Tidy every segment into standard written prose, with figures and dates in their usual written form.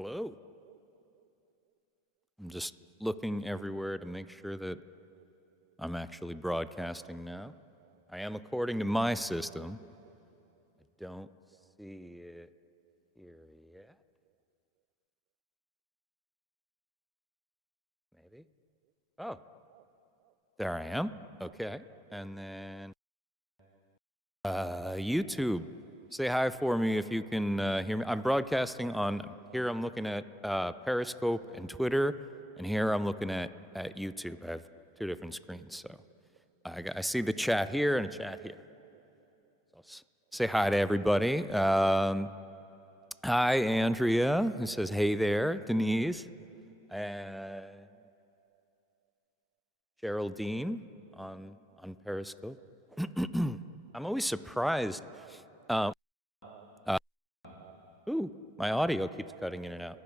Hello. I'm just looking everywhere to make sure that I'm actually broadcasting now. I am according to my system. I don't see it here yet. Maybe. Oh, there I am. Okay. And then YouTube. Say hi for me if you can hear me. I'm broadcasting on, here I'm looking at Periscope and Twitter, and here I'm looking at YouTube. I have two different screens, so I see the chat here and a chat here. So I'll say hi to everybody. Hi, Andrea, who says hey there. Denise. Geraldine on Periscope. I'm always surprised. Ooh, my audio keeps cutting in and out.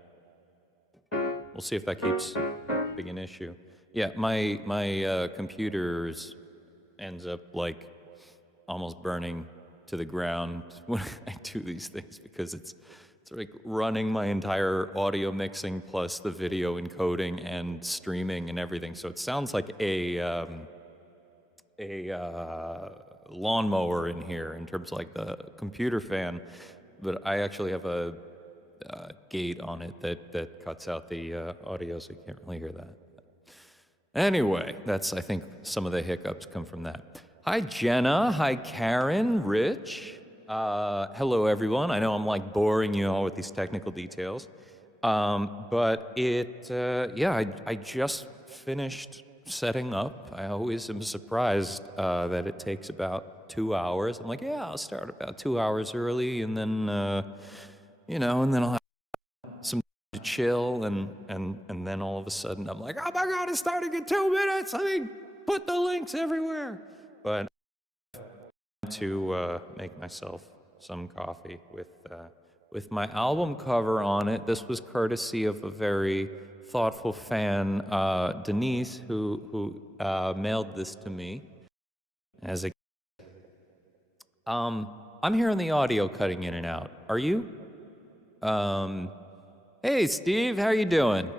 We'll see if that keeps being an issue. Yeah, my computers ends up like almost burning to the ground when I do these things because it's like running my entire audio mixing plus the video encoding and streaming and everything. So it sounds like a lawnmower in here in terms of like the computer fan, but I actually have a gate on it that cuts out the audio, so you can't really hear that. Anyway, I think some of the hiccups come from that. Hi, Jenna. Hi, Karen, Rich. Hello, everyone. I know I'm like boring you all with these technical details, but I just finished setting up. I always am surprised that it takes about 2 hours. I'm like, yeah, I'll start about 2 hours early, and then and then I'll have some to chill, and then all of a sudden I'm like, oh my God, it's starting in 2 minutes. I mean, put the links everywhere. But to make myself some coffee with my album cover on it. This was courtesy of a very thoughtful fan, Denise, who mailed this to me as a. I'm hearing the audio cutting in and out. Are you? Hey, Steve, how you doing?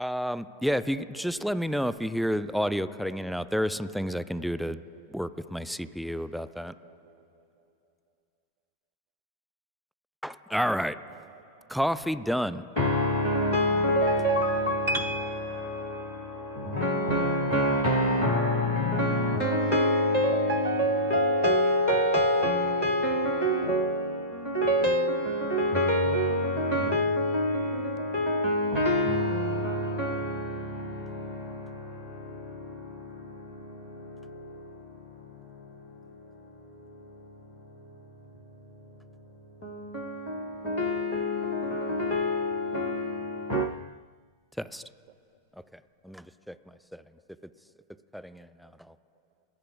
Yeah, if you could just let me know if you hear the audio cutting in and out. There are some things I can do to work with my CPU about that. All right, coffee done. Test. Okay, let me just check my settings. If it's cutting in and out, I'll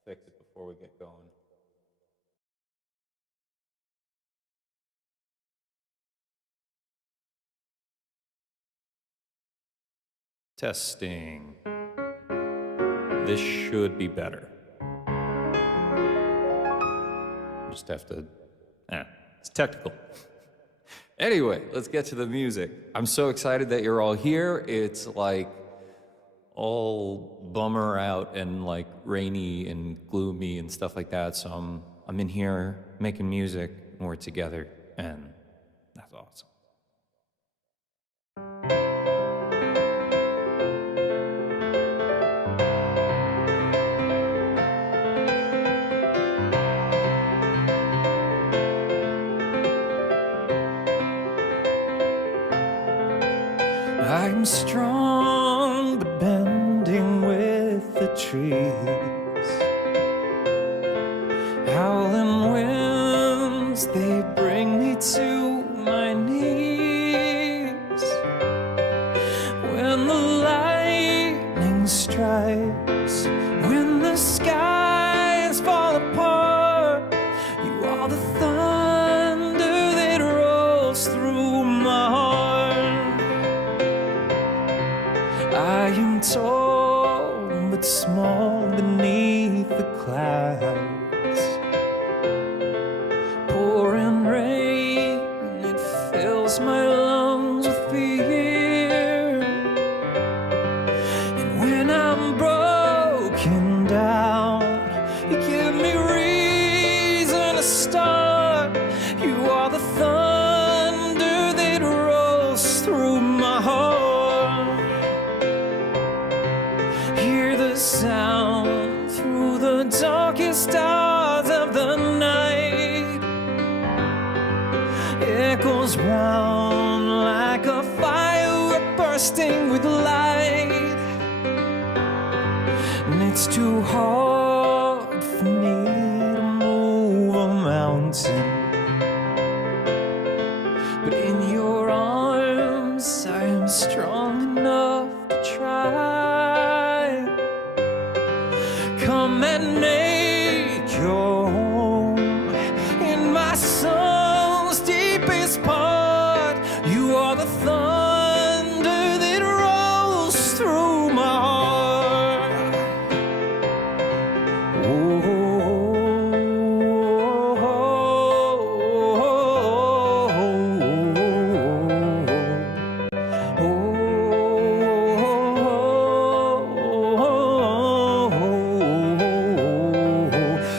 fix it before we get going. Testing. This should be better. Just have to. It's technical. Anyway, let's get to the music. I'm so excited that you're all here. It's like all bummer out and like rainy and gloomy and stuff like that. So I'm in here making music and we're together, and that's awesome. I'm strong but bending with the trees. Howling winds, they bring me to my knees. When the lightning strikes, when the skies fall apart, you are the thunder that rolls through my heart. I am tall but small beneath the clouds. Pouring rain fills my lungs with fear. And when I'm broken down, you give me reason to start. You are the thunder that rolls through my heart. Hear the sound through the darkest hours of the night. Echoes round like a firework bursting with light. And it's too hard for me to move a mountain, but in your arms I am strong enough to try. Come and make your home in my soul's deepest part. You are the thunder that rolls through my heart.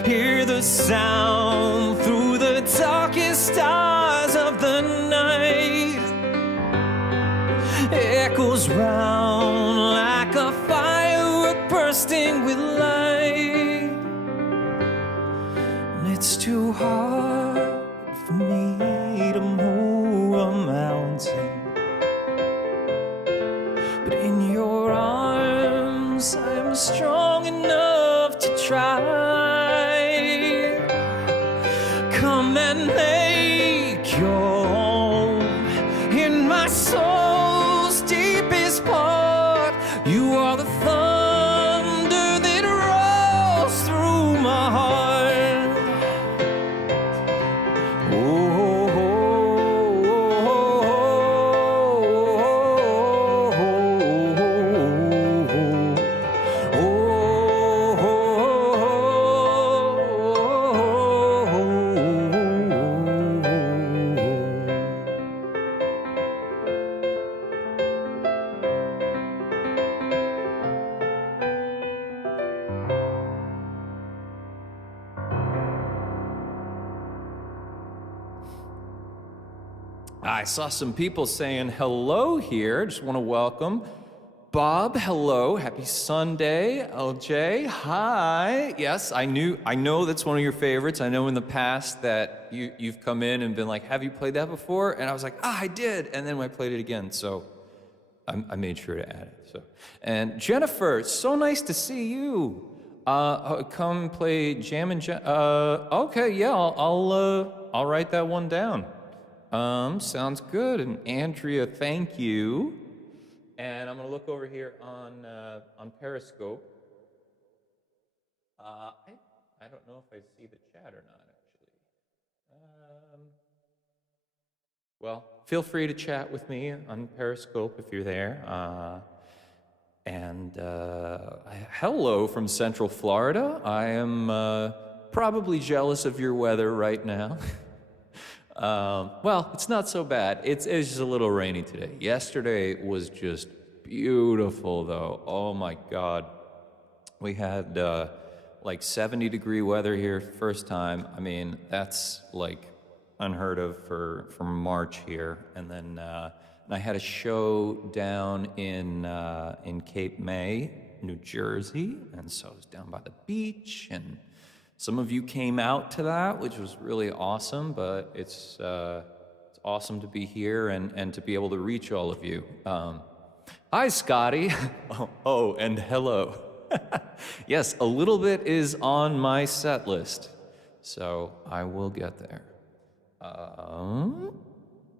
Hear the sound through the darkest stars of the night. Echoes round like a firework bursting with light. And it's too hard for me to move a mountain, but in your arms I am strong enough to try. Come and make your home in my soul's deepest part. You are the thunder that rolls through my heart. I saw some people saying hello here. Just want to welcome Bob. Hello, happy Sunday. LJ, hi. Yes, I know that's one of your favorites. I know in the past that you've come in and been like, have you played that before? And I was like, I did. And then I played it again. So I made sure to add it. So, and Jennifer, so nice to see you. Come play Jam and Jam. Okay, yeah, I'll write that one down. Sounds good. And Andrea, thank you. And I'm gonna look over here on Periscope. I don't know if I see the chat or not, actually. Well, feel free to chat with me on Periscope if you're there. Hello from Central Florida. I am probably jealous of your weather right now. Well, it's not so bad. It's just a little rainy today. Yesterday was just beautiful, though. Oh my God. We had like 70-degree weather here first time. I mean, that's like unheard of for March here. And then I had a show down in Cape May, New Jersey, and so I was down by the beach, and some of you came out to that, which was really awesome. But it's awesome to be here and to be able to reach all of you. Hi, Scotty. Oh, and hello. Yes, a little bit is on my set list, so I will get there.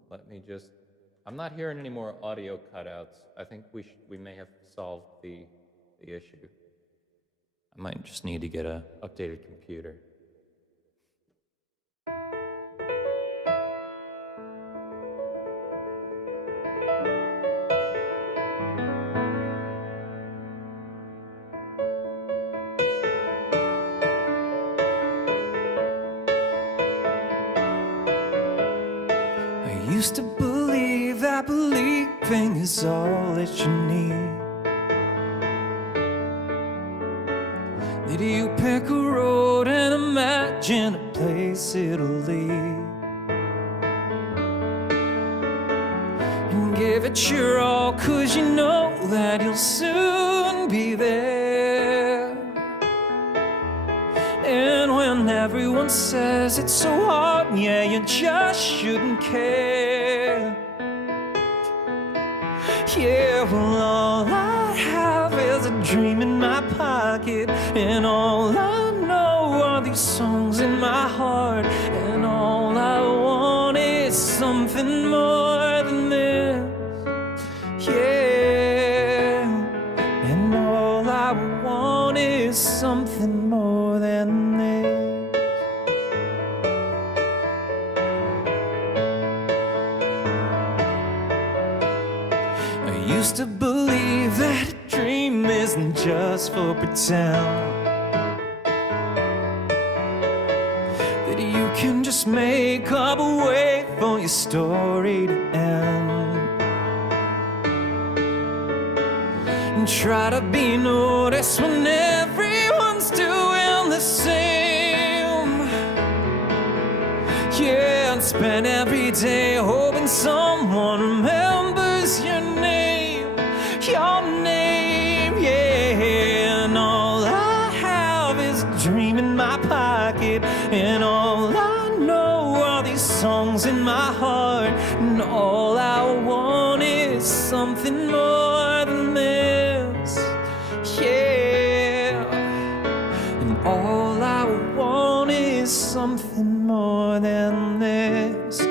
Let me just, I'm not hearing any more audio cutouts. I think we may have solved the issue. I might just need to get an updated computer. I used to believe that believing is all that you need. Did you pick a road and imagine a place it'll lead? And give it your all, 'cause you know that you'll soon be there. And when everyone says it's so hard, yeah, you just shouldn't care. Yeah, well, all I have is a dream in my pocket, and all I know are these songs in my heart, and all I want is something more than this. Yeah, and all I want is something more than this. I used to believe that a dream isn't just for pretend, that you can just make up a way for your story to end, and try to be noticed when everyone's doing the same. Yeah, and spend every day hoping someone remembers your name, yeah. And all I have is a dream in my pocket, and all I know are these songs in my heart, and all I want is something more than this. Yeah, and all I want is something more than this. I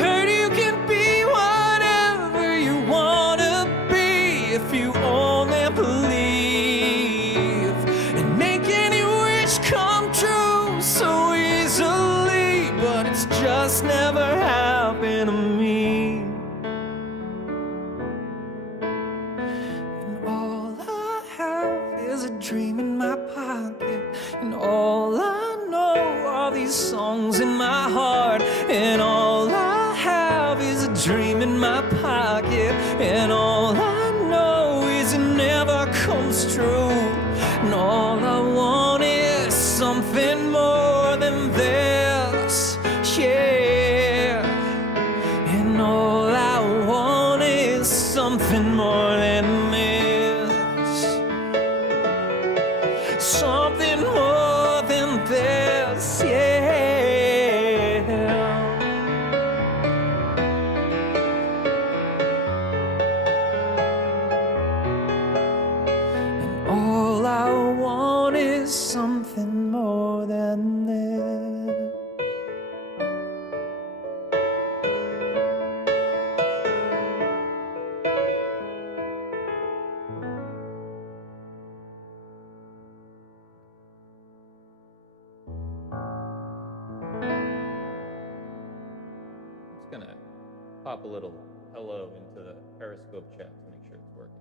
heard you can be whatever you wanna be if you only believe, and make any wish come true so easily, but it's just never happened to me. And all I have is a dream in my pocket, and all I know are these songs in my heart, and all I have is a dream in my pocket, and all I know is it never comes true, and all I want is something more than this. Yeah, and all I want is something more than this. Something more than this, yeah. And all I want is something more than this. Just gonna pop a little hello into the Periscope chat to make sure it's working.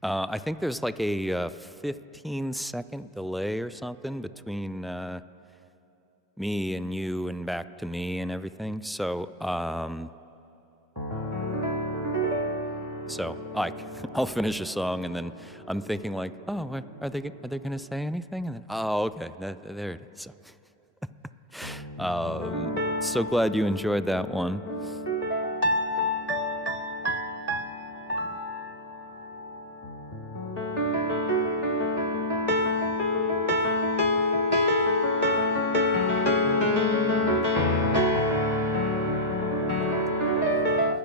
I think there's like a 15-second delay or something between me and you and back to me and everything. So I'll finish a song and then I'm thinking like, oh, what, are they gonna say anything? And then, oh, okay, there it is. So glad you enjoyed that one.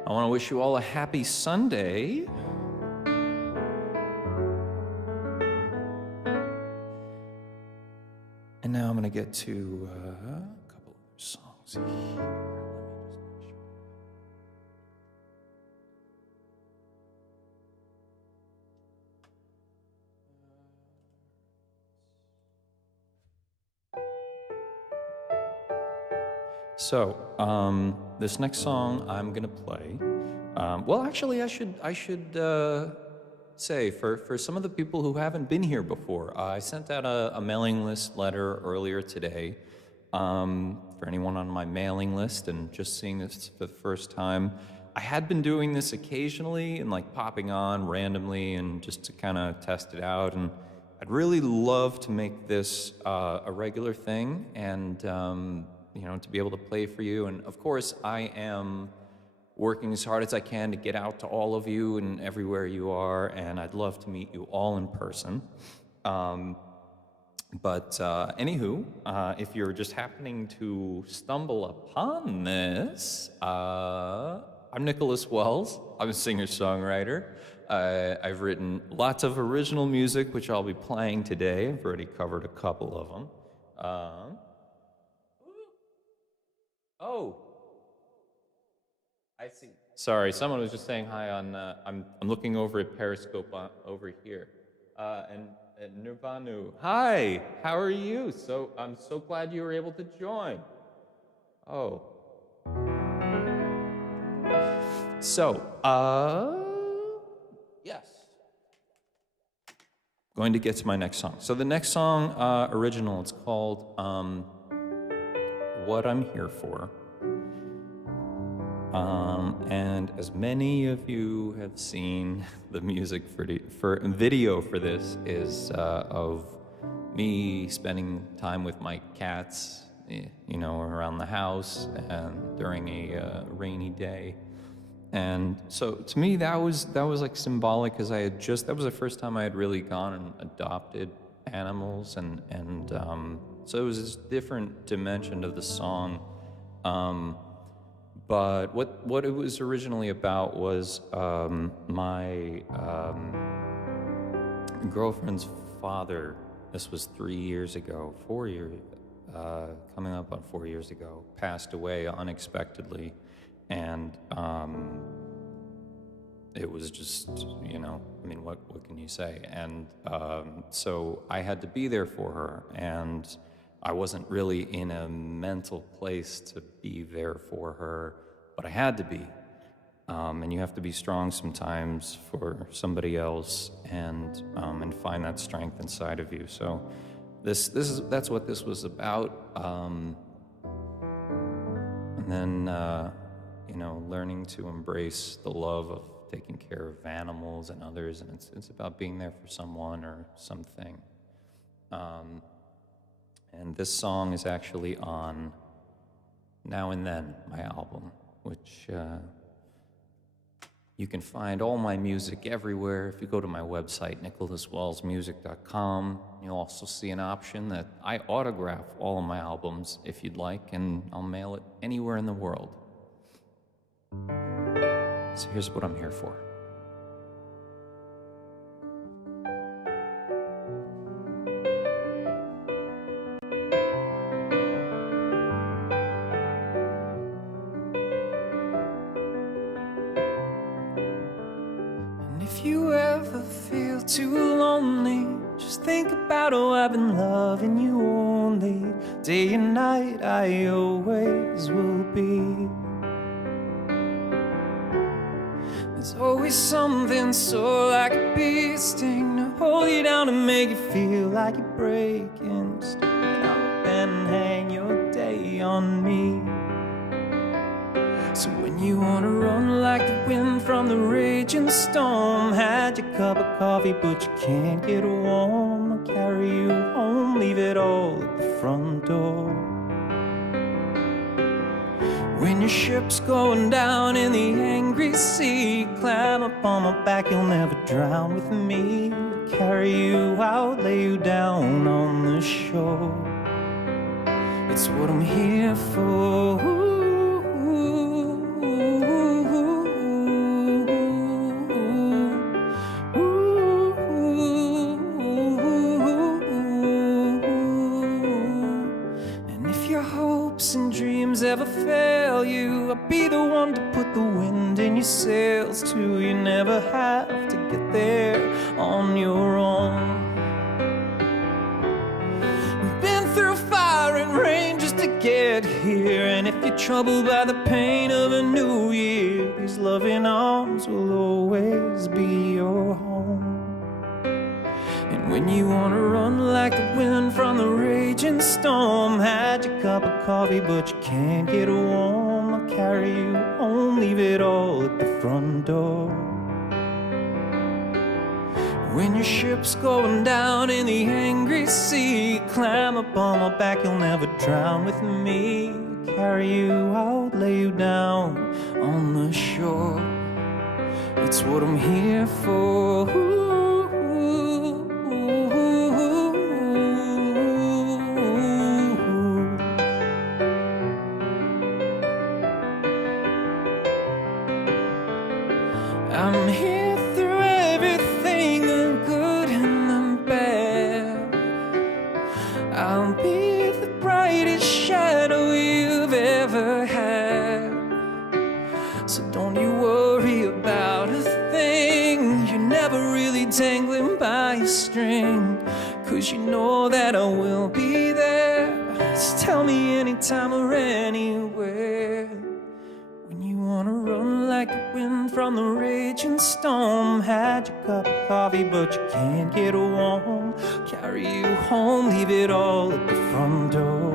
I want to wish you all a happy Sunday. And now I'm going to get to a couple of songs here. Let me just make sure. So, this next song I'm gonna play. Well, actually, I should say for some of the people who haven't been here before, I sent out a mailing list letter earlier today For anyone on my mailing list and just seeing this for the first time, I had been doing this occasionally and like popping on randomly and just to kind of test it out. And I'd really love to make this a regular thing and, to be able to play for you. And of course, I am working as hard as I can to get out to all of you and everywhere you are. And I'd love to meet you all in person. Anywho, if you're just happening to stumble upon this, I'm Nicholas Wells. I'm a singer-songwriter. I've written lots of original music, which I'll be playing today. I've already covered a couple of them. I see. Sorry, someone was just saying hi on. I'm looking over at Periscope over here, and Nirvanu. Hi, how are you? I'm so glad you were able to join. Oh. Yes. Going to get to my next song. So the next song, original, it's called What I'm Here For. And as many of you have seen, the music for video for this is of me spending time with my cats, around the house and during a rainy day. And so to me, that was like symbolic, because that was the first time I had really gone and adopted animals, and so it was this different dimension of the song. But what it was originally about was my girlfriend's father. This was 3 years ago, 4 years, coming up on 4 years ago, passed away unexpectedly. And it was just, what can you say? And so I had to be there for her, and I wasn't really in a mental place to be there for her, but I had to be. And you have to be strong sometimes for somebody else, and find that strength inside of you. So that's what this was about. And then learning to embrace the love of taking care of animals and others, and it's about being there for someone or something. And this song is actually on Now and Then, my album, which you can find all my music everywhere. If you go to my website, nicholaswellsmusic.com, you'll also see an option that I autograph all of my albums if you'd like, and I'll mail it anywhere in the world. So here's what I'm here for. And if you ever feel too lonely, just think about how I've been loving you only. Day and night, I always will be. There's always something so like a bee sting to hold you down and make you feel like you're breaking. Stick it up and hang your day on me. So when you wanna run like the wind from the raging storm, had your cup of coffee but you can't get warm, I'll carry you home, leave it all at the front door. When your ship's going down in the angry sea, climb up on my back, you'll never drown with me. I'll carry you out, lay you down on the shore. It's what I'm here for. And dreams ever fail you, I'll be the one to put the wind in your sails too. You never have to get there on your own. We've been through fire and rain just to get here, and if you're troubled by the pain of a new year, these loving arms will always be your home. And when you wanna run like the wind from the rain, raging storm. Had your cup of coffee, but you can't get warm. I'll carry you home, leave it all at the front door. When your ship's going down in the angry sea, climb up on my back, you'll never drown with me. Carry you out, lay you down on the shore. It's what I'm here for. I'm here through everything, the good and the bad. I'll be the brightest shadow you've ever had. So don't you worry about a thing. You're never really dangling by a string, 'cause you know that I will be there. Just tell me anytime or anywhere. When you wanna run like the wind from the raging storm. Had your cup of coffee, but you can't get warm. Carry you home, leave it all at the front door.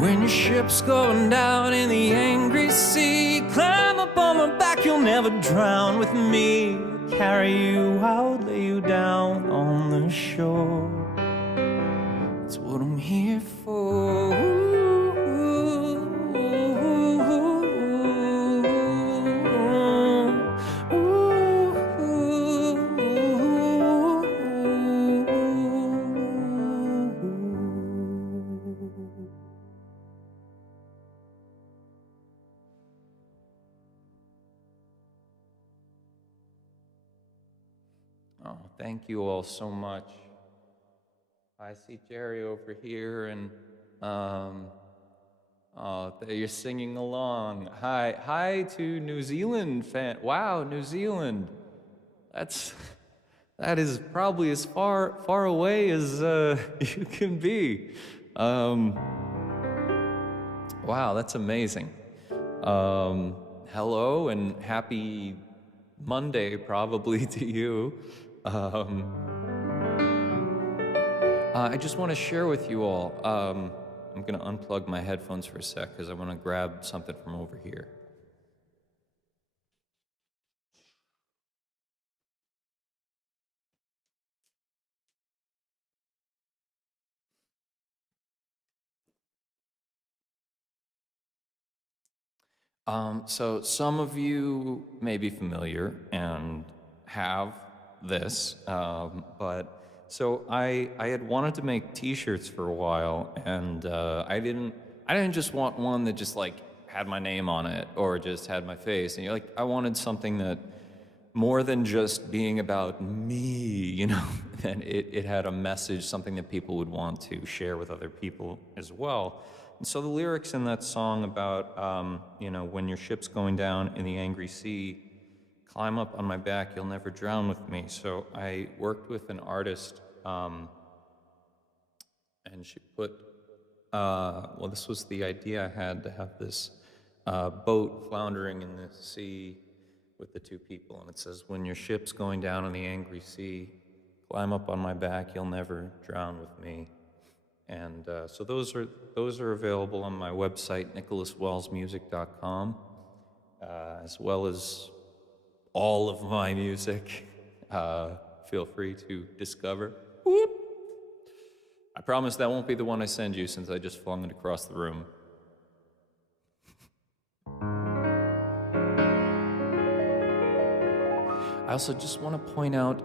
When your ship's going down in the angry sea, climb up on my back, you'll never drown with me. Carry you out, lay you down on the shore. That's what I'm here for. Oh, thank you all so much. I see Jerry over here, and you're singing along. Hi to New Zealand fan. Wow, New Zealand. That is probably as far away as you can be. Wow, that's amazing. Hello and happy Monday, probably to you. I just want to share with you all. I'm going to unplug my headphones for a sec because I want to grab something from over here. So some of you may be familiar and have this, but so I had wanted to make T-shirts for a while, and I didn't just want one that just like had my name on it or just had my face, and I wanted something that more than just being about me, and it had a message, something that people would want to share with other people as well. And so the lyrics in that song about, when your ship's going down in the angry sea, climb up on my back, you'll never drown with me. So I worked with an artist, and she put, this was the idea I had, to have this boat floundering in the sea with the two people. And it says, when your ship's going down in the angry sea, climb up on my back, you'll never drown with me. And so those are available on my website, nicholaswellsmusic.com, as well as all of my music. Feel free to discover. Whoop. I promise that won't be the one I send you, since I just flung it across the room. I also just want to point out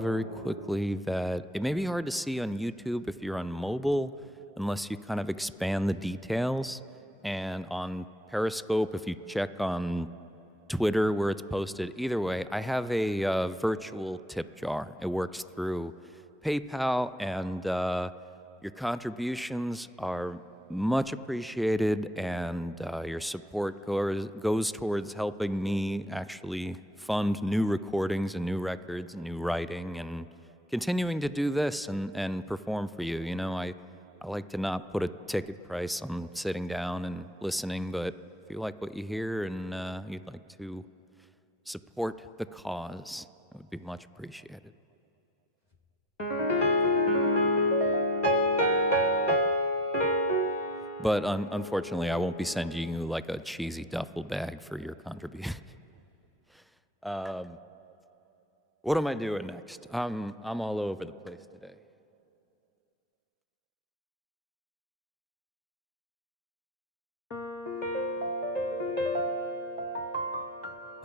very quickly that it may be hard to see on YouTube if you're on mobile, unless you kind of expand the details. And on Periscope, if you check on Twitter where it's posted. Either way, I have a virtual tip jar. It works through PayPal, and your contributions are much appreciated, and your support goes towards helping me actually fund new recordings and new records and new writing and continuing to do this and perform for you. I like to not put a ticket price on sitting down and listening, but if you like what you hear and you'd like to support the cause, it would be much appreciated. But unfortunately, I won't be sending you like a cheesy duffel bag for your contribution. What am I doing next? I'm all over the place today.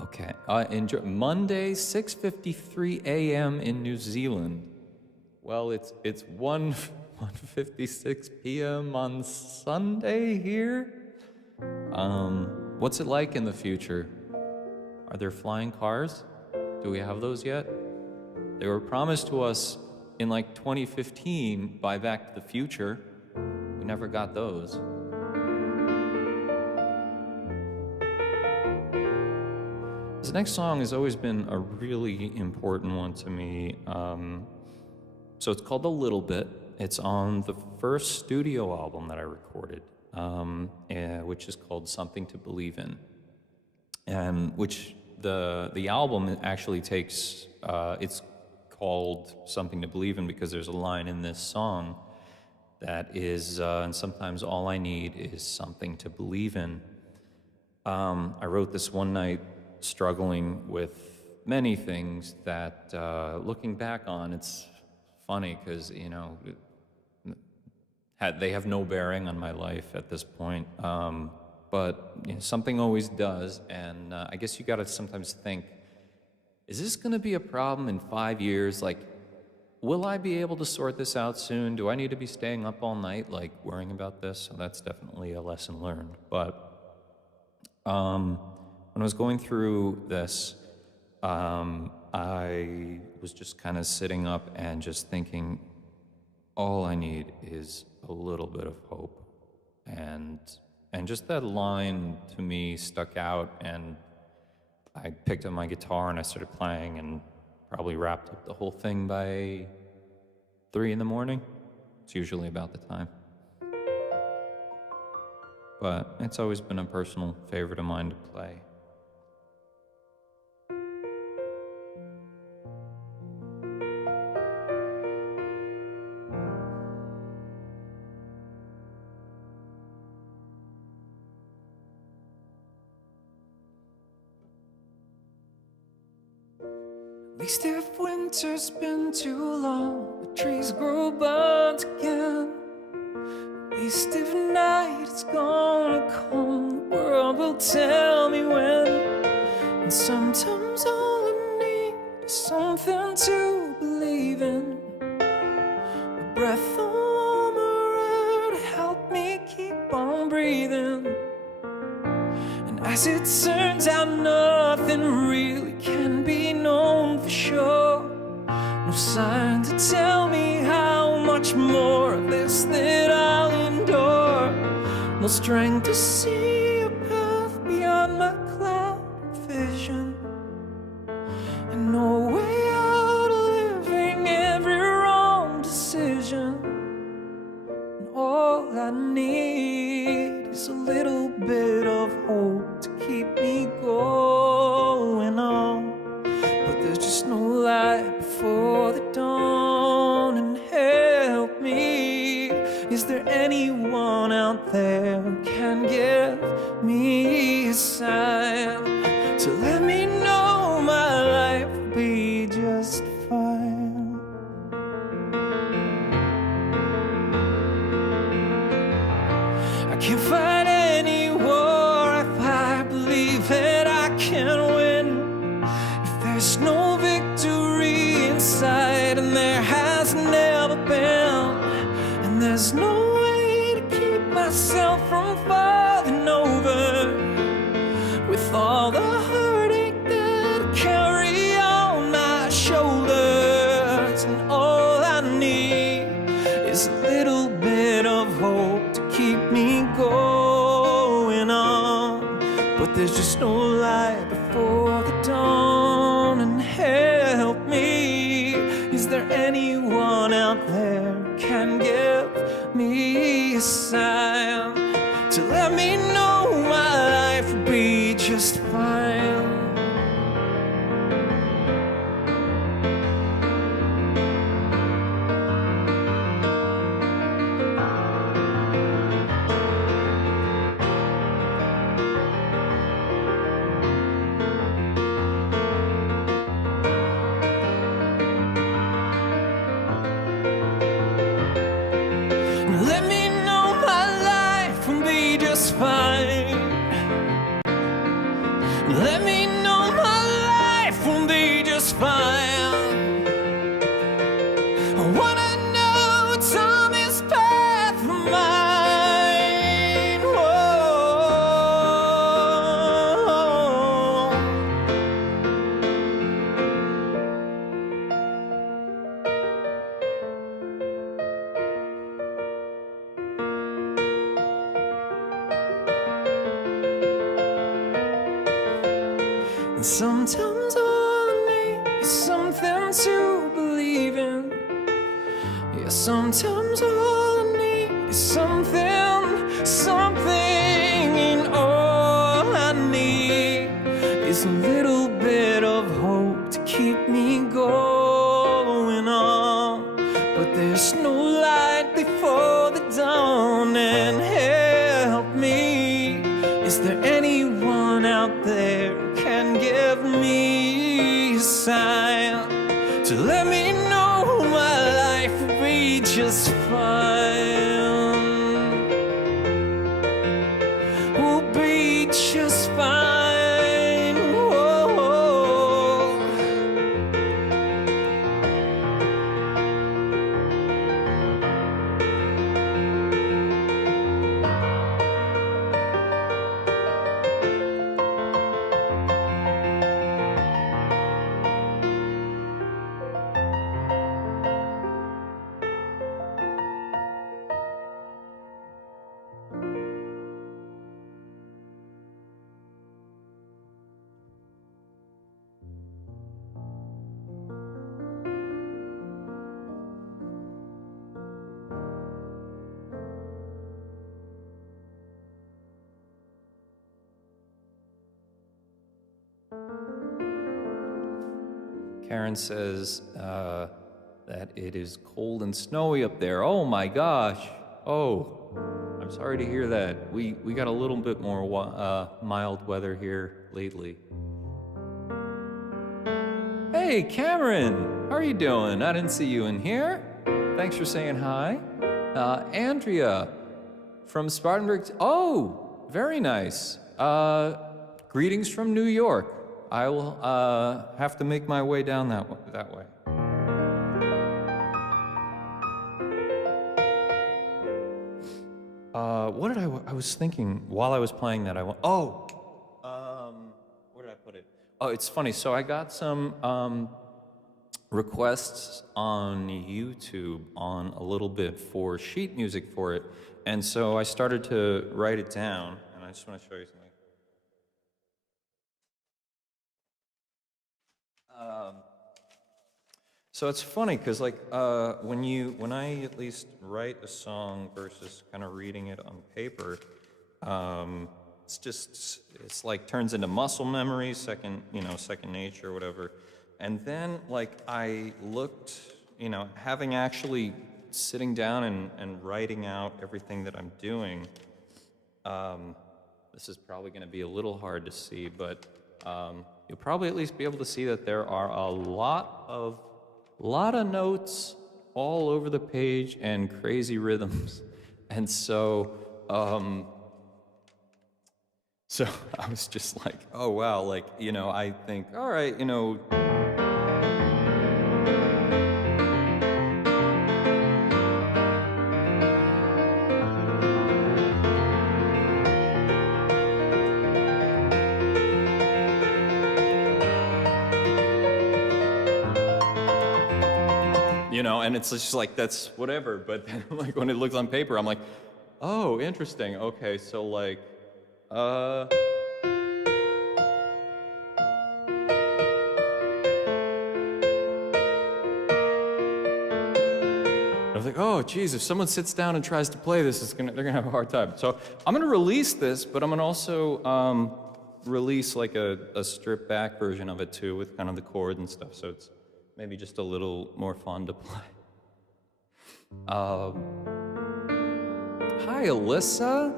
Okay. Enjoy Monday, 6:53 a.m. in New Zealand. Well, it's 1:56 p.m. on Sunday here. What's it like in the future? Are there flying cars? Do we have those yet? They were promised to us in like 2015 by Back to the Future. We never got those. This next song has always been a really important one to me. So it's called A Little Bit. It's on the first studio album that I recorded, which is called Something to Believe In. And which the album actually takes, it's called Something to Believe In because there's a line in this song that is, and sometimes all I need is something to believe in. I wrote this one night struggling with many things that, looking back on, it's funny because, you know, they have no bearing on my life at this point. But you know, something always does, and I guess you gotta sometimes think, is this gonna be a problem in 5 years? Like, will I be able to sort this out soon? Do I need to be staying up all night, like, worrying about this? So that's definitely a lesson learned. But when I was going through this, I was just kind of sitting up and just thinking, all I need is a little bit of hope. And just that line to me stuck out, and I picked up my guitar and I started playing and probably wrapped up the whole thing by 3 a.m. It's usually about the time. But it's always been a personal favorite of mine to play. At least if winter's been too long, the trees grow buds again. At least if night is gonna come, the world will tell me when. And sometimes all I need is something to believe in. A breath of warmer air to help me keep on breathing. And as it turns out, nothing really can be known for sure. No sign to tell me how much more of this that I'll endure. No strength to see a path beyond my cloud vision. And no way out of living every wrong decision. And all I need is a little bit of hope to keep me going on. But there's just no light before the dawn. And help me, is there anyone out there who can give me a sign to let me know my life will be just fine? I can't fight any war if I believe that I can win. If there's no victory inside, and there has never been, and there's no way to keep myself from falling over with all the heartache that I carry on my shoulders. And all I need is a little bit of hope to keep me going on. But there's just no light before the dawn. And help me, is there anyone out there who can give me a sign to let me know my life will be just fine? fine. Let me know my life will be just fine. I wanna know time is path of mine. Whoa. And sometimes all I need is something to believe in. Yeah, sometimes all I need is something, and all I need is a little bit of hope to keep me going on. But there's no light before the dawn, and help me. Is there anyone out there who can give me a sign to let me know my life will be just fine? Will be just fine. Whoa. Karen says that it is cold and snowy up there. Oh my gosh. Oh, I'm sorry to hear that. We got a little bit more mild weather here lately. Hey, Cameron, how are you doing? I didn't see you in here. Thanks for saying hi. Andrea from Spartanburg. Oh, very nice. Greetings from New York. I will have to make my way down that way. What did I was thinking while I was playing that. Where did I put it? Oh, it's funny. So I got some requests on YouTube on a little bit for sheet music for it, and so I started to write it down, and I just want to show you something. So it's funny because like when I at least write a song versus kind of reading it on paper, it's like turns into muscle memory, second nature or whatever. And then like I looked, having actually sitting down and writing out everything that I'm doing. This is probably going to be a little hard to see, but you'll probably at least be able to see that there are a lot of notes all over the page and crazy rhythms. And so I was just like, oh wow, like, I think, all right, and it's just like, that's whatever. But then, like, when it looks on paper, I'm like, oh, interesting. Okay, so like, I was like, oh, geez, if someone sits down and tries to play this, they're gonna have a hard time. So I'm gonna release this, but I'm gonna also release like a stripped back version of it too, with kind of the chords and stuff. So it's maybe just a little more fun to play. Hi, Alyssa.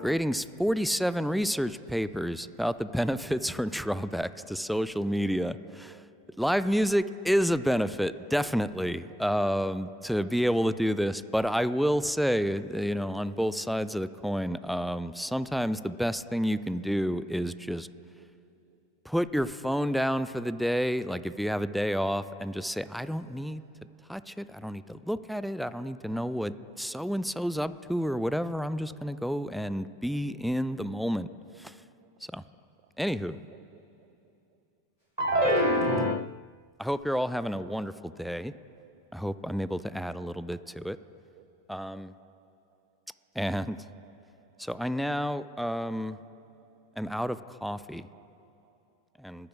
Grading 47 research papers about the benefits or drawbacks to social media. Live music is a benefit, definitely, to be able to do this. But I will say, you know, on both sides of the coin, sometimes the best thing you can do is just put your phone down for the day, like if you have a day off, and just say, I don't need to touch it, I don't need to look at it, I don't need to know what so-and-so's up to or whatever, I'm just gonna go and be in the moment. So, anywho, I hope you're all having a wonderful day. I hope I'm able to add a little bit to it. And so I now am out of coffee, and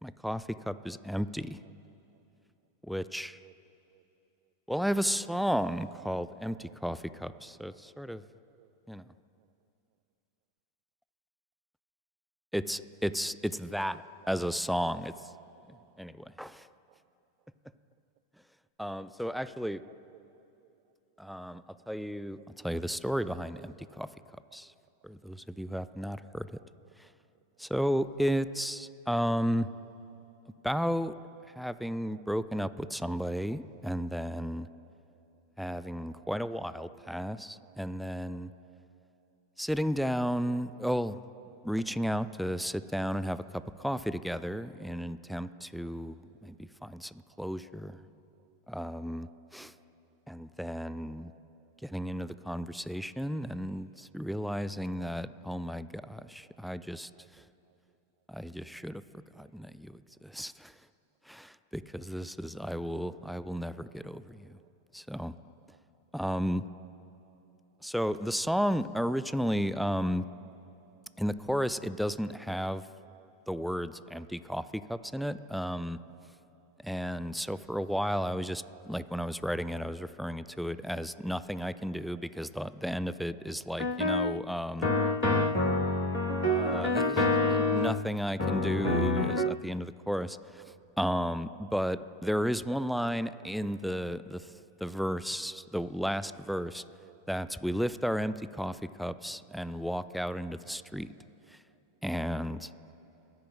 my coffee cup is empty, which, well, I have a song called Empty Coffee Cups, so it's sort of, you know, it's that as a song. It's, anyway. So actually, I'll tell you the story behind Empty Coffee Cups, for those of you who have not heard it. So it's about having broken up with somebody and then having quite a while pass, and then sitting down, reaching out to sit down and have a cup of coffee together in an attempt to maybe find some closure, and then getting into the conversation and realizing that, oh my gosh, I just should have forgotten that you exist. Because this is, I will never get over you. So, so the song originally, in the chorus, it doesn't have the words empty coffee cups in it. And so for a while, I was just, like, when I was writing it, I was referring to it as Nothing I Can Do, because the end of it is like, you know, nothing I can do is at the end of the chorus. But there is one line in the verse, the last verse, that's, we lift our empty coffee cups and walk out into the street. And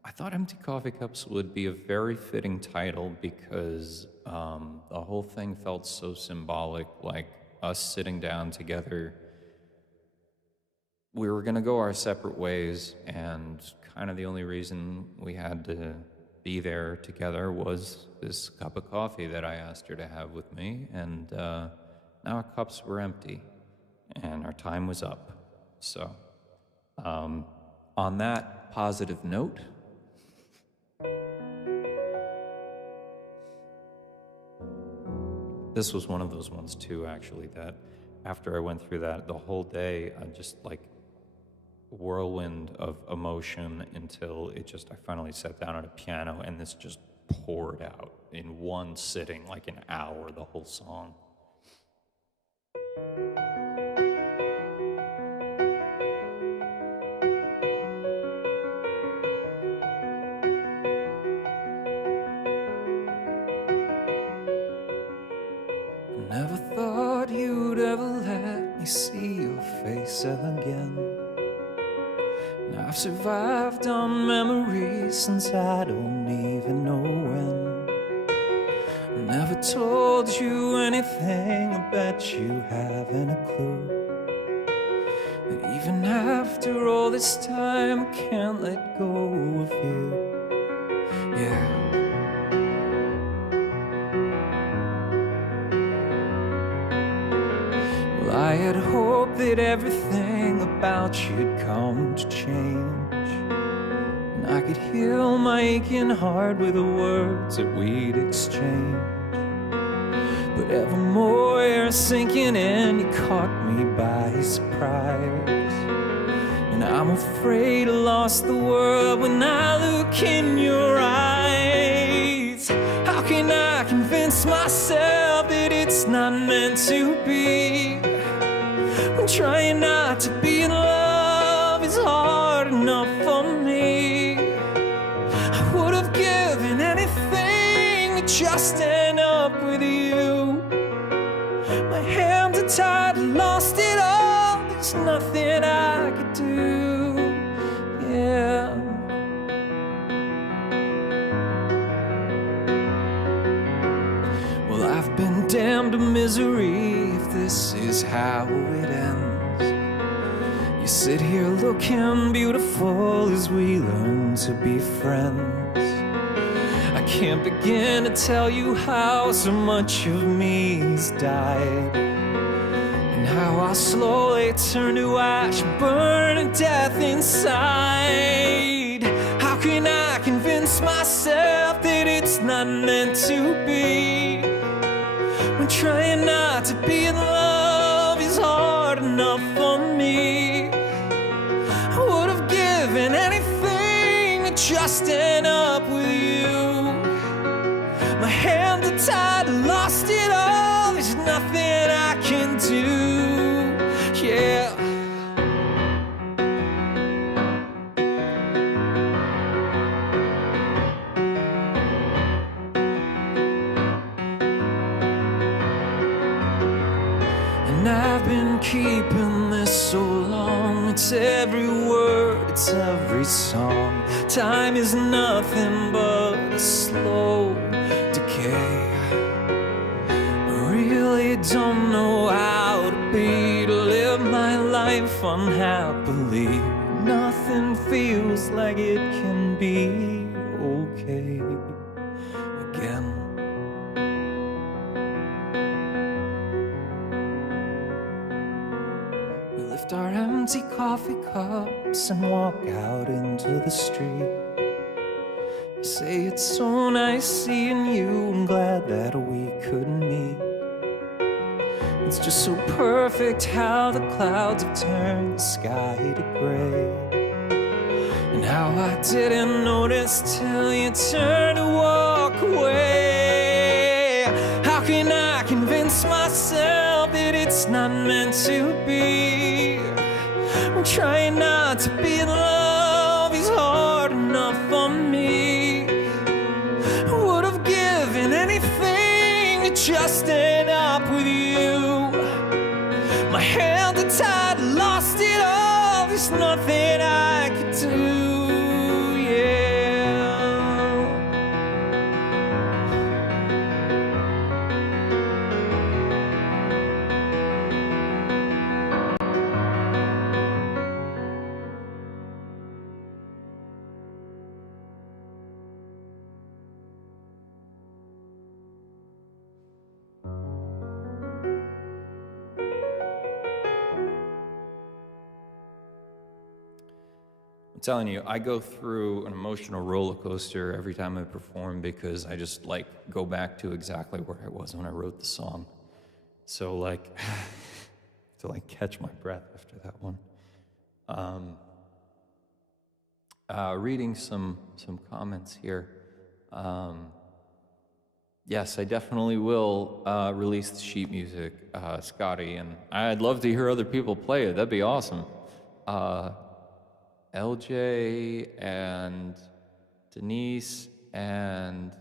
I thought Empty Coffee Cups would be a very fitting title because the whole thing felt so symbolic, like us sitting down together. We were going to go our separate ways, and kind of the only reason we had to be there together was this cup of coffee that I asked her to have with me, and now our cups were empty, and our time was up. So, on that positive note, this was one of those ones too, actually, that after I went through that, the whole day, I just, like, whirlwind of emotion until I finally sat down at a piano and this just poured out in one sitting, like an hour, the whole song. I never thought you'd ever let me see your face again. And I've survived on memories since I don't even know when. I never told you anything, I bet you haven't a clue. But even after all this time, I can't let go of you. Yeah. Well, I had hoped that everything about you'd come to change, and I could heal my aching heart with the words that we'd exchange. But evermore you're sinking in, you caught me by surprise, and I'm afraid I lost the world when I look in your eyes. How can I convince myself that it's not meant to be? I'm trying not to be in love, it's hard enough for me. I would have given anything to just end up with you. My hands are tied, I lost it all, there's nothing I could do. Yeah. be if this is how it ends. You sit here looking beautiful as we learn to be friends. I can't begin to tell you how so much of me's died, and how I slowly turn to ash, burning death inside. How can I convince myself that it's not meant to be, when trying not to be in love is hard enough for me? I would have given anything to just end up with you. My hands are tied, lost it all, there's nothing I can do, yeah. And I've been keeping this so long. It's every word, it's every song. Time is nothing but a slow decay. I really don't know how to be, to live my life unhappily. Nothing feels like it can be okay again. We lift our empty coffee cups and walk out into the street. I say it's so nice seeing you, I'm glad that we could meet. It's just so perfect how the clouds have turned the sky to gray, and how I didn't notice till you turned to walk away. How can I convince myself that it's not meant to be, I'm trying not to be in love is hard enough for me. I would have given anything to just end up with you. My hands are tied, lost it all, there's nothing I could do, yeah. I'm telling you, I go through an emotional roller coaster every time I perform, because I just like go back to exactly where I was when I wrote the song. So like, to like catch my breath after that one. Reading some comments here. Yes, I definitely will release the sheet music, Scotty, and I'd love to hear other people play it. That'd be awesome. LJ and Denise and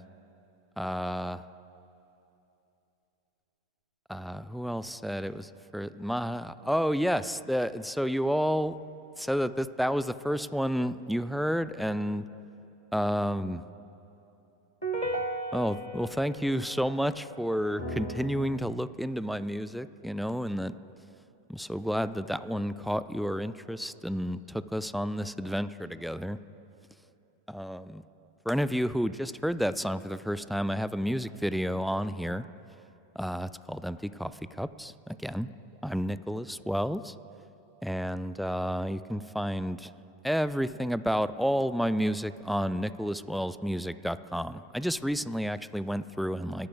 who else said it was for oh yes, so you all said that that was the first one you heard, and oh well, thank you so much for continuing to look into my music, you know, and that I'm so glad that that one caught your interest and took us on this adventure together. For any of you who just heard that song for the first time, I have a music video on here. It's called Empty Coffee Cups. Again, I'm Nicholas Wells, and you can find everything about all my music on nicholaswellsmusic.com. I just recently actually went through and like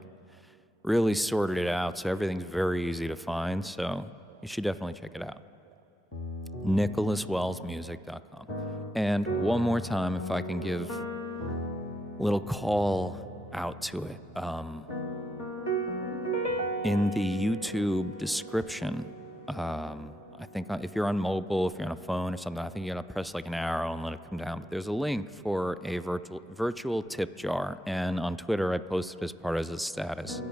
really sorted it out, so everything's very easy to find, so you should definitely check it out. nicholaswellsmusic.com. And one more time, if I can give a little call out to it. In the YouTube description, I think if you're on mobile, if you're on a phone or something, I think you gotta press like an arrow and let it come down. But there's a link for a virtual tip jar, and on Twitter I posted as part of the status.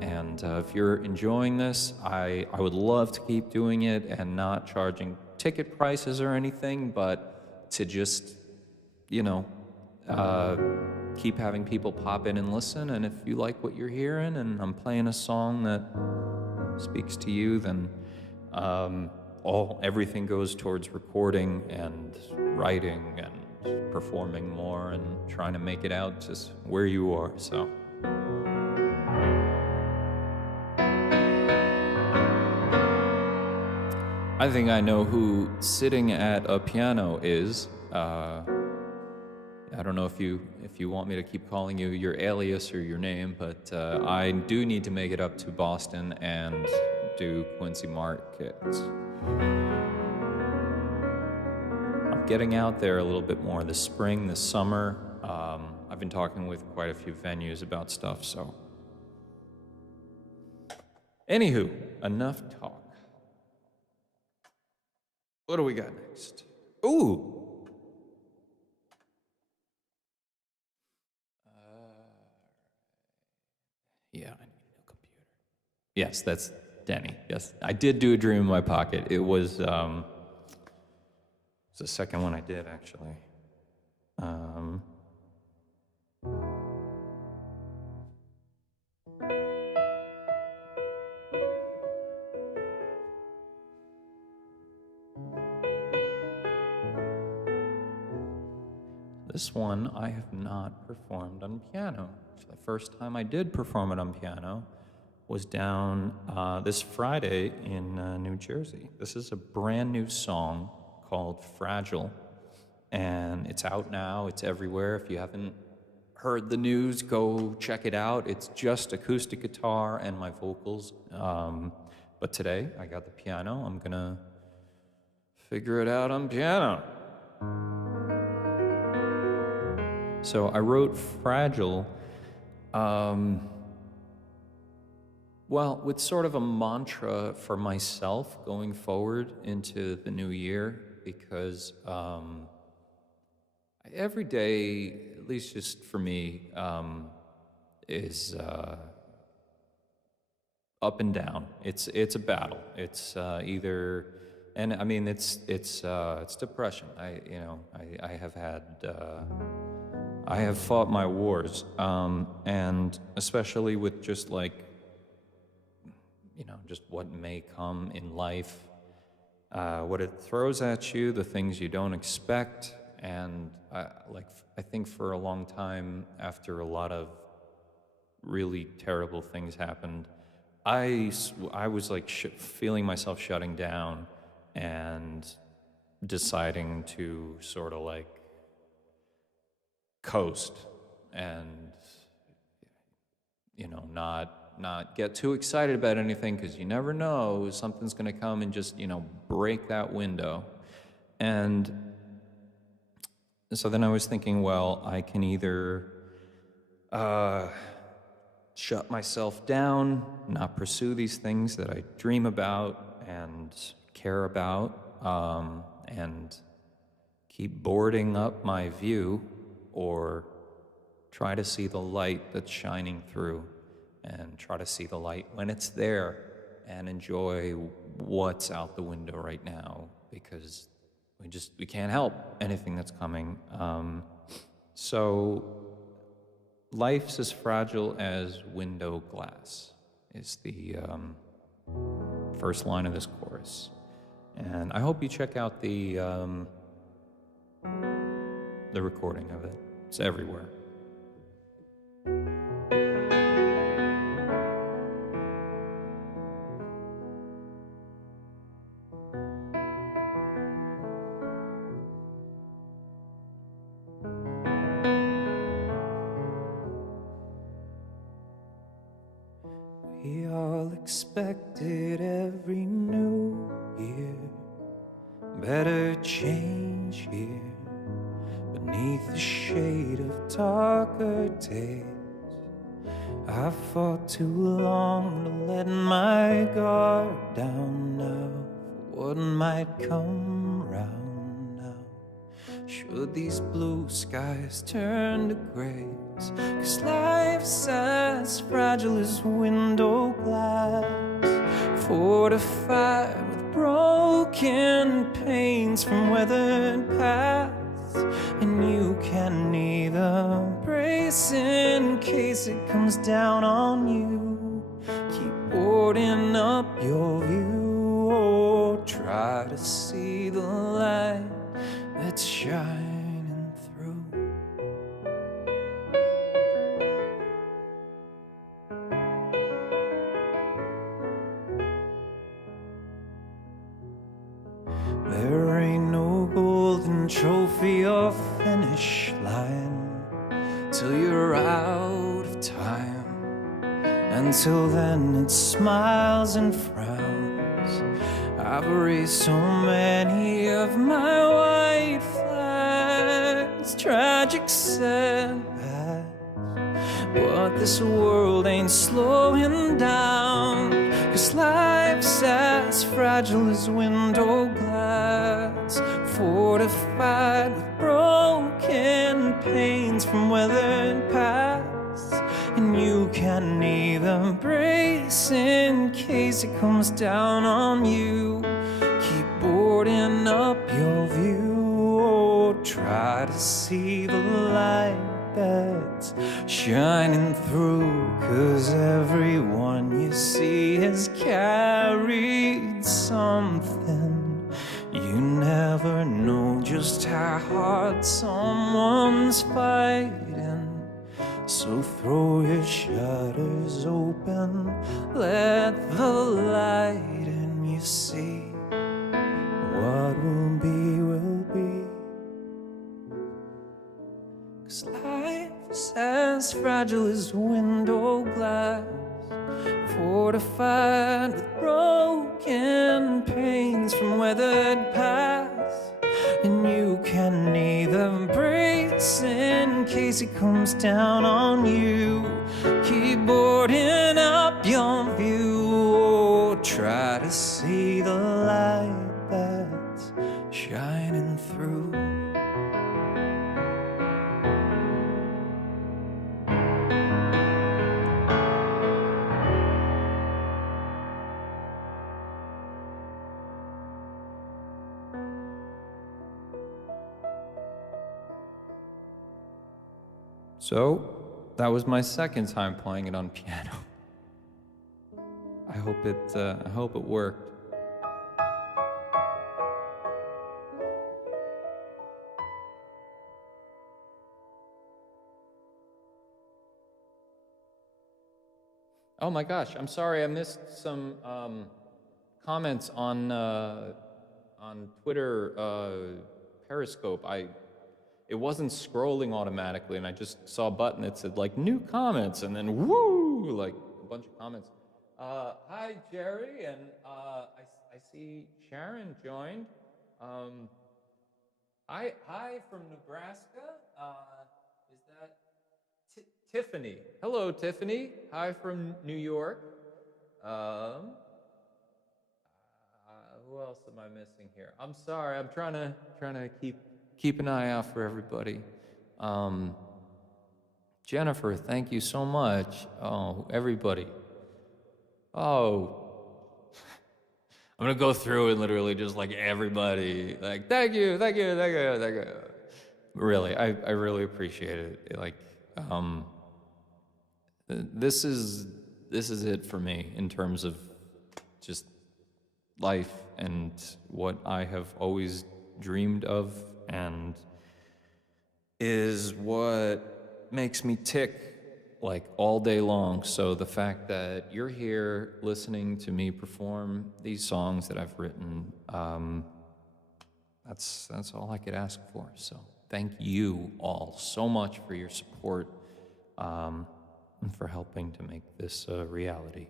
And if you're enjoying this, I would love to keep doing it and not charging ticket prices or anything, but to just, you know, keep having people pop in and listen. And if you like what you're hearing and I'm playing a song that speaks to you, then everything goes towards recording and writing and performing more and trying to make it out just where you are. So I think I know who sitting at a piano is. I don't know if you want me to keep calling you your alias or your name, but I do need to make it up to Boston and do Quincy Markets. I'm getting out there a little bit more this spring, this summer. I've been talking with quite a few venues about stuff, so. Anywho, enough talk. What do we got next? Ooh! Yeah, I need a computer. Yes, that's Denny. Yes, I did do a dream in my pocket. It was the second one I did, actually. This one I have not performed on piano. The first time I did perform it on piano was down this Friday in New Jersey. This is a brand new song called Fragile, and it's out now. It's everywhere. If you haven't heard the news, go check it out. It's just acoustic guitar and my vocals. But today I got the piano. I'm gonna figure it out on piano. So I wrote Fragile, well, with sort of a mantra for myself going forward into the new year, because every day, at least just for me, is up and down. It's a battle. It's either, and I mean it's depression. I have fought my wars, and especially with just like, just what may come in life, what it throws at you, the things you don't expect, and I think for a long time, after a lot of really terrible things happened, I was like feeling myself shutting down and deciding to sort of like coast and not get too excited about anything, because you never know, something's going to come and just break that window. And so then I was thinking, well, I can either shut myself down, not pursue these things that I dream about and care about, and keep boarding up my view, or try to see the light that's shining through and try to see the light when it's there and enjoy what's out the window right now, because we can't help anything that's coming. So life's as fragile as window glass is the first line of this chorus. And I hope you check out the recording of it. It's everywhere. We all expected every new year, better change here, beneath the shade of darker days. I fought too long to let my guard down now, for what might come round now. Should these blue skies turn to grays, 'cause life's as fragile as window glass, fortified with broken panes from weathered paths, and you can neither brace in case it comes down on you. Keep boarding up your view, or try to see the light that's shining through. There ain't no golden trophy or finish line till you're out of time. Until then, it's smiles and frowns. I've erased so many of my white flags, tragic setbacks. But this world ain't slowing down, 'cause life's as fragile as window glass, fortified with broken panes from weathered paths. And you can either brace in case it comes down on you, keep boarding up your view, or try to see the light that's shining through. 'Cause everyone you see has carried something. You never know just how hard someone's fighting. So throw your shutters open, let the light in, you see what will be. 'Cause life's as fragile as window glass, fortified with broken panes from weathered paths. And you can neither brace in case it comes down on you, keep boarding up your view, or try to see the light that's shining through. So, that was my second time playing it on piano. I hope it worked. Oh my gosh, I'm sorry I missed some comments on Twitter Periscope. It wasn't scrolling automatically, and I just saw a button that said like new comments, and then woo, like a bunch of comments. Hi Jerry, and I see Sharon joined. Hi from Nebraska. Is that Tiffany? Hello Tiffany. Hi from New York. Um, who else am I missing here? I'm sorry. I'm trying to keep an eye out for everybody. Jennifer, thank you so much. Oh, everybody. Oh, I'm gonna go through and literally just like everybody, like thank you, thank you, thank you, thank you. Really, I really appreciate it. Like, this is it for me in terms of just life and what I have always dreamed of, and is what makes me tick like all day long. So the fact that you're here listening to me perform these songs that I've written, that's all I could ask for. So thank you all so much for your support, and for helping to make this a reality.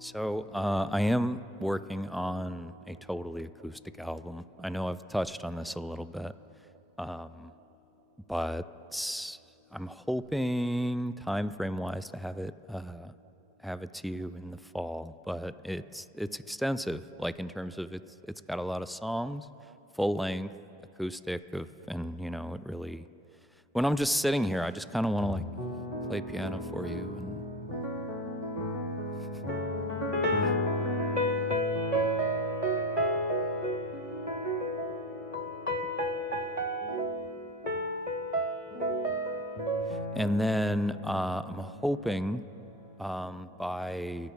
So I am working on a totally acoustic album. I know I've touched on this a little bit, um, but I'm hoping time frame wise to have it to you in the fall. But it's extensive, like in terms of it's got a lot of songs, full length, acoustic and you know it really. When I'm just sitting here, I just kind of want to like play piano for you and. And then I'm hoping by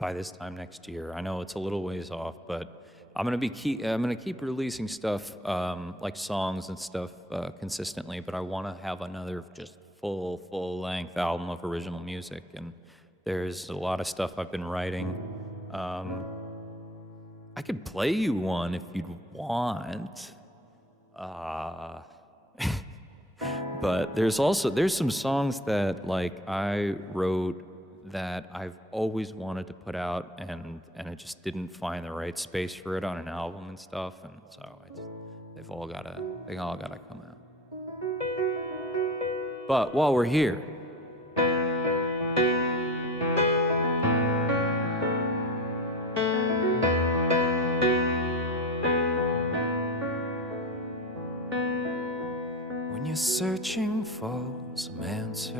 this time next year. I know it's a little ways off, but I'm gonna keep releasing stuff like songs and stuff consistently. But I want to have another just full length album of original music. And there's a lot of stuff I've been writing. I could play you one if you'd want. But there's some songs that like I wrote that I've always wanted to put out and I just didn't find the right space for it on an album and stuff, and so they all gotta come out. But while we're here, when you're searching for some answers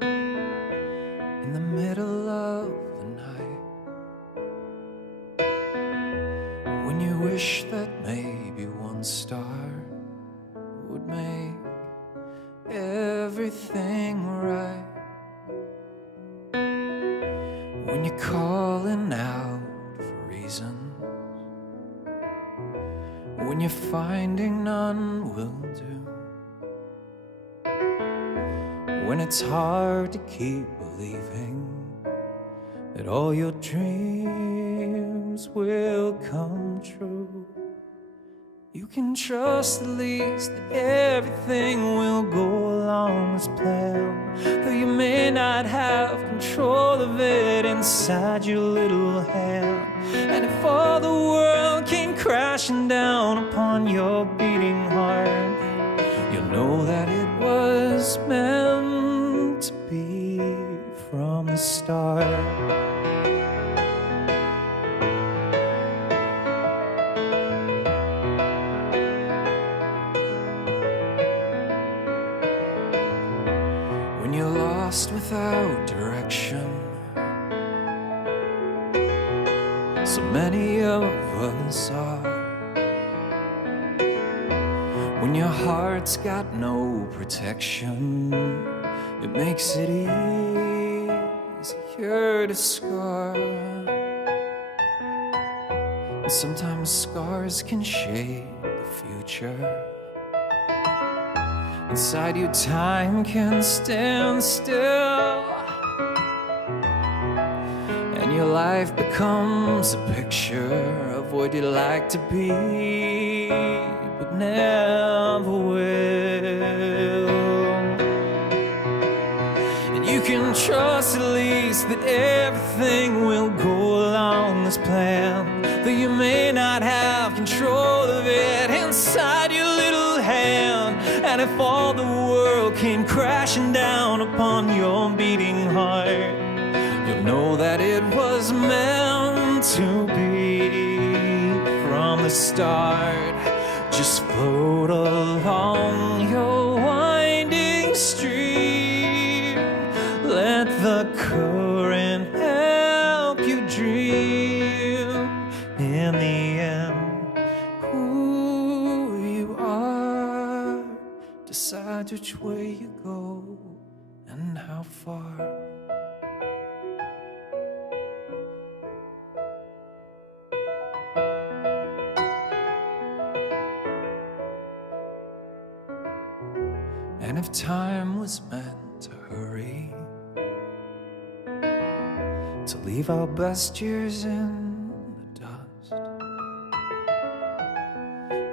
in the middle of the night, when you wish that maybe one star would make everything right, when you're calling out for reasons, when you're finding none will do, when it's hard to keep believing that all your dreams will come true, you can trust at least that everything will go along as planned, though you may not have control of it inside your little hand. And if all the world came crashing down upon your beating heart, you'll know that it was meant to be from the start. When you're lost without direction, so many of us are. When your heart's got no protection, it makes it easier to scar. And sometimes scars can shape the future. Inside you, time can stand still, and your life becomes a picture of what you'd like to be, but never will. And you can trust at least that everything will go along as planned, though you may not have control of it inside your little hand. And if all the world came crashing down upon your beating heart, you'll know that it was meant to be from the start. Just float along your winding stream, let the current help you dream. In the end, who you are decides which way you go and how far. And if time was meant to hurry, to leave our best years in the dust,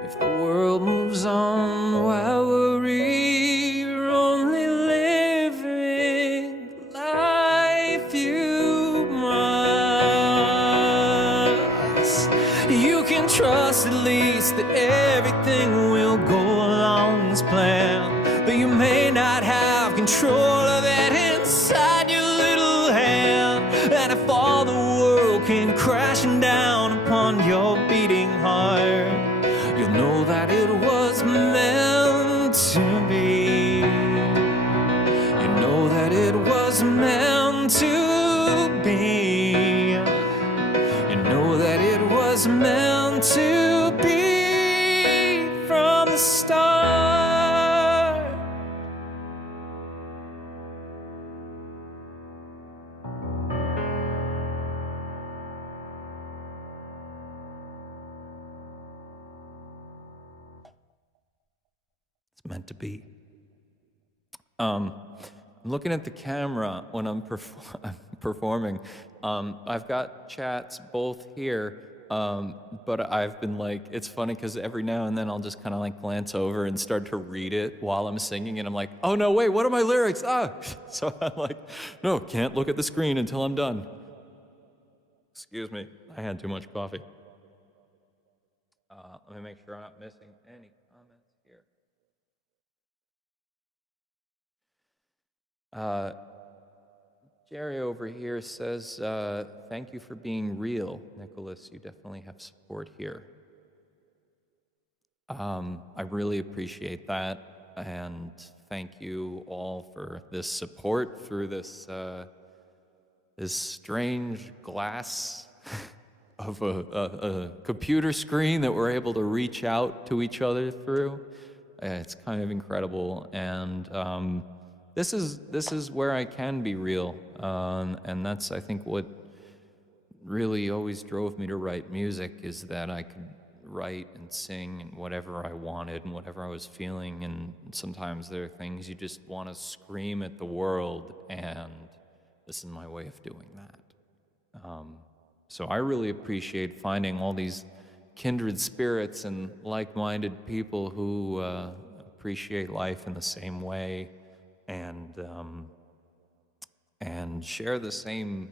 if the world moves on while we're only living life trust at least that everything will go along as planned. Though you may not have control of it inside your little hand. And if all the world came crashing down upon your beating heart, you'll know that it was meant to be. You know that it was meant to be. You know that it was meant to be from the start. It's meant to be. I'm looking at the camera when I'm performing. I've got chats both here, but I've been like, it's funny because every now and then I'll just kind of like glance over and start to read it while I'm singing, and I'm like, oh no, wait, what are my lyrics? So I'm like, no, can't look at the screen until I'm done. Excuse me, I had too much coffee. Let me make sure I'm not missing any comments here. Jerry over here says, thank you for being real, Nicholas. You definitely have support here. I really appreciate that, and thank you all for this support through this this strange glass of a computer screen that we're able to reach out to each other through. It's kind of incredible, and this is where I can be real, and that's, I think, what really always drove me to write music, is that I could write and sing and whatever I wanted and whatever I was feeling, and sometimes there are things you just want to scream at the world, and this is my way of doing that. So I really appreciate finding all these kindred spirits and like-minded people who appreciate life in the same way, and share the same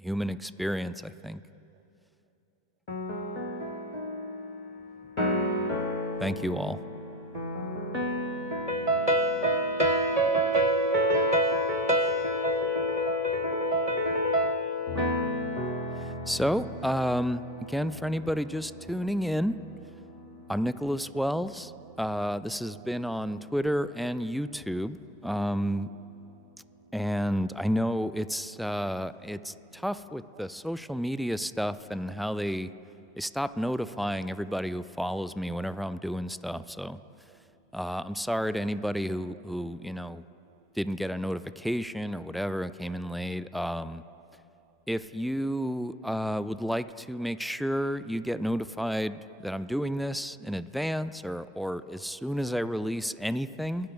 human experience, I think. Thank you all. So, again, for anybody just tuning in, I'm Nicholas Wells. This has been on Twitter and YouTube. And I know it's tough with the social media stuff and how they stop notifying everybody who follows me whenever I'm doing stuff. So I'm sorry to anybody who didn't get a notification or whatever, came in late. If you would like to make sure you get notified that I'm doing this in advance, or as soon as I release anything,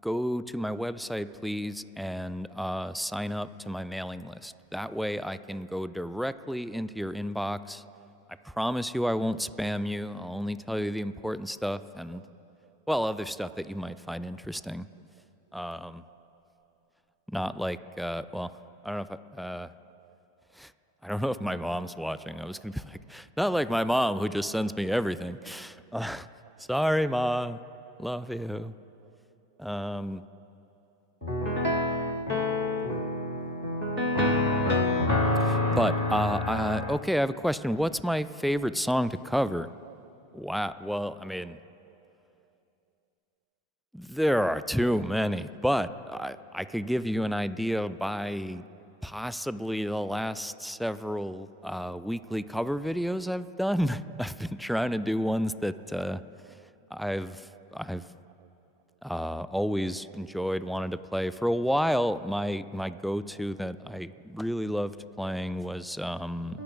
go to my website, please, and sign up to my mailing list. That way I can go directly into your inbox. I promise you I won't spam you. I'll only tell you the important stuff and, well, other stuff that you might find interesting. Not like, well, I don't know if I don't know if my mom's watching. I was gonna be like, not like my mom who just sends me everything. Sorry, Mom. Love you. Okay, I have a question. What's my favorite song to cover? Wow, well, I mean, there are too many, but I could give you an idea by possibly the last several weekly cover videos I've done. I've been trying to do ones that I've always enjoyed, wanted to play. For a while, my go-to that I really loved playing was, and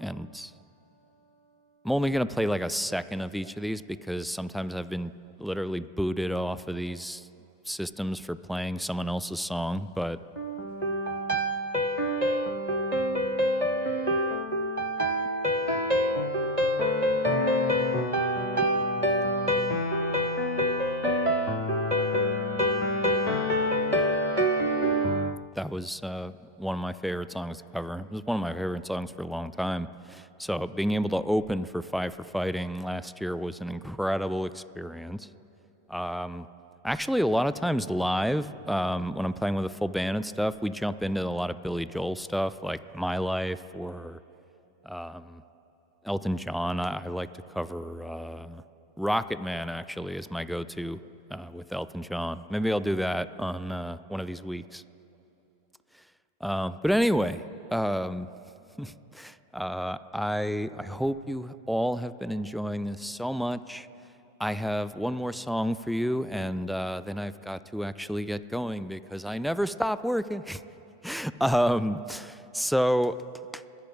I'm only gonna play like a second of each of these because sometimes I've been literally booted off of these systems for playing someone else's song, but that was one of my favorite songs to cover. It was one of my favorite songs for a long time. So being able to open for Five for Fighting last year was an incredible experience. Actually, a lot of times live, when I'm playing with a full band and stuff, we jump into a lot of Billy Joel stuff, like My Life or Elton John. I like to cover Rocket Man, actually, is my go-to with Elton John. Maybe I'll do that on one of these weeks. But anyway, I hope you all have been enjoying this so much. I have one more song for you, and then I've got to actually get going because I never stop working.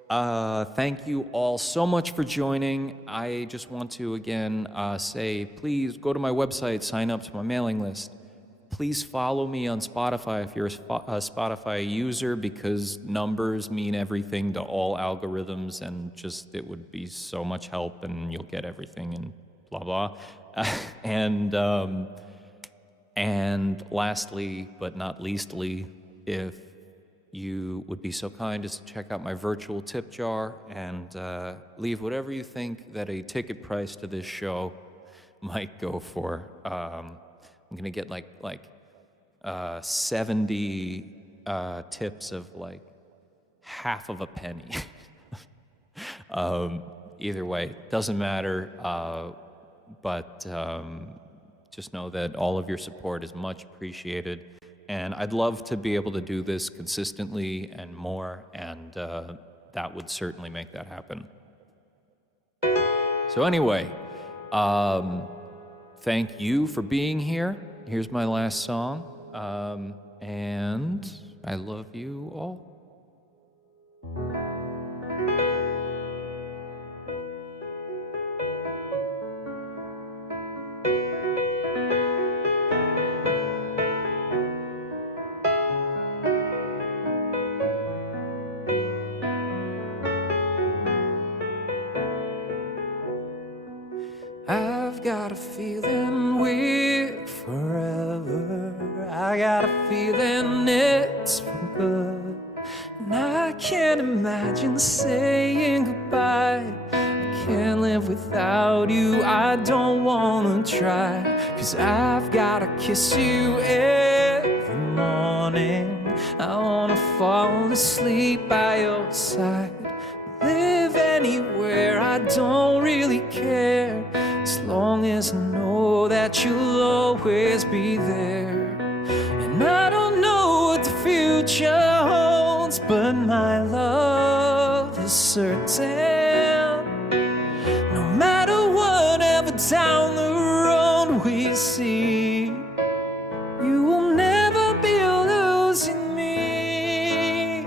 Thank you all so much for joining. I just want to again say, please go to my website, sign up to my mailing list. Please follow me on Spotify if you're a Spotify user, because numbers mean everything to all algorithms, and just it would be so much help, and you'll get everything and blah blah. And lastly, but not leastly, if you would be so kind as to check out my virtual tip jar and leave whatever you think that a ticket price to this show might go for. I'm gonna get like 70 tips of like half of a penny. Either way, doesn't matter. But just know that all of your support is much appreciated. And I'd love to be able to do this consistently and more, and that would certainly make that happen. So anyway, thank you for being here. Here's my last song, and I love you all. I've got a feeling we're forever. I got a feeling it's for good. And I can't imagine saying goodbye. I can't live without you, I don't wanna try. 'Cause I've gotta kiss you every morning. I wanna fall asleep by your side. Live anywhere, I don't really care, as long as I know that you'll always be there. And I don't know what the future holds, but my love is certain. No matter whatever down the road we see, you will never be losing me.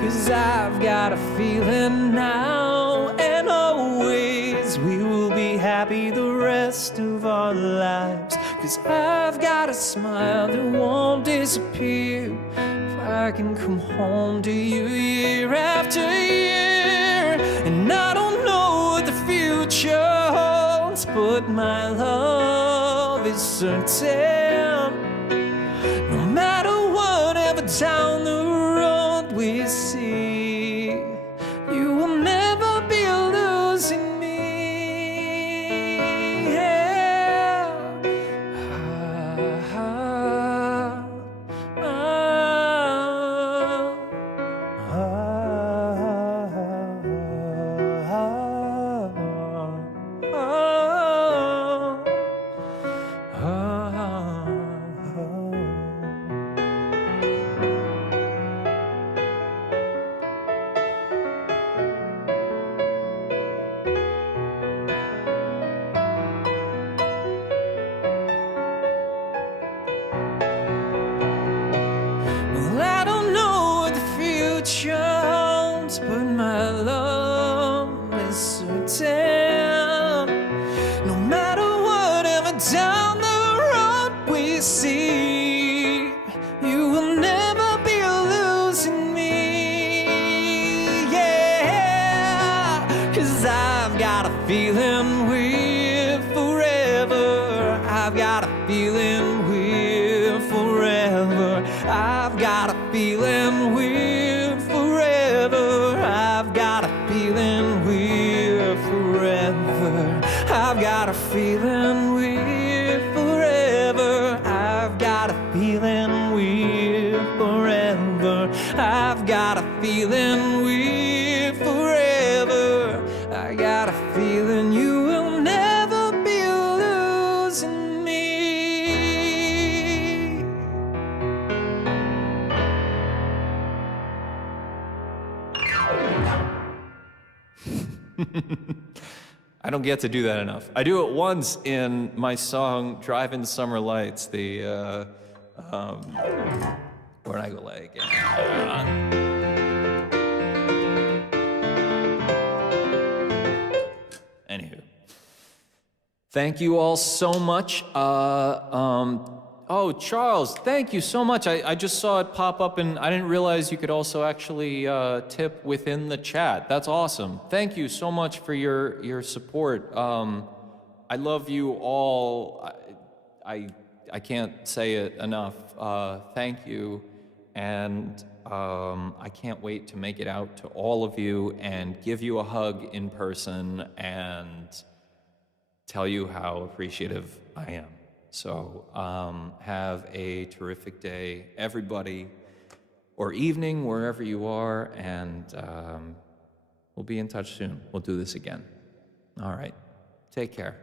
'Cause I've got a feeling now and always we will be happy the rest of our lives. 'Cause I've got a smile that won't disappear if I can come home to you year after year. And I don't know what the future holds, but my love is certain. No matter whatever down the road we see, you will never be losing me. Yeah. Well, I don't know what the future holds, but my love is certain. No matter whatever down the road we see, you will never be losing me. Yeah, 'cause I've got a feeling we're forever. I've got a feeling we're forever. I've feeling we're forever. I've got a feeling we're forever. I've got a feeling we're forever. I've got a feeling we're forever. I've got a feeling we're forever. I got a feeling you will never be losing me. I don't get to do that enough. I do it once in my song "Driving Summer Lights." Where'd I go like? Anywho, thank you all so much. Oh, Charles, thank you so much. I just saw it pop up, and I didn't realize you could also actually tip within the chat. That's awesome. Thank you so much for your support. I love you all. I can't say it enough. Thank you, and I can't wait to make it out to all of you and give you a hug in person and tell you how appreciative I am. So have a terrific day, everybody, or evening, wherever you are, and we'll be in touch soon. We'll do this again. All right. Take care.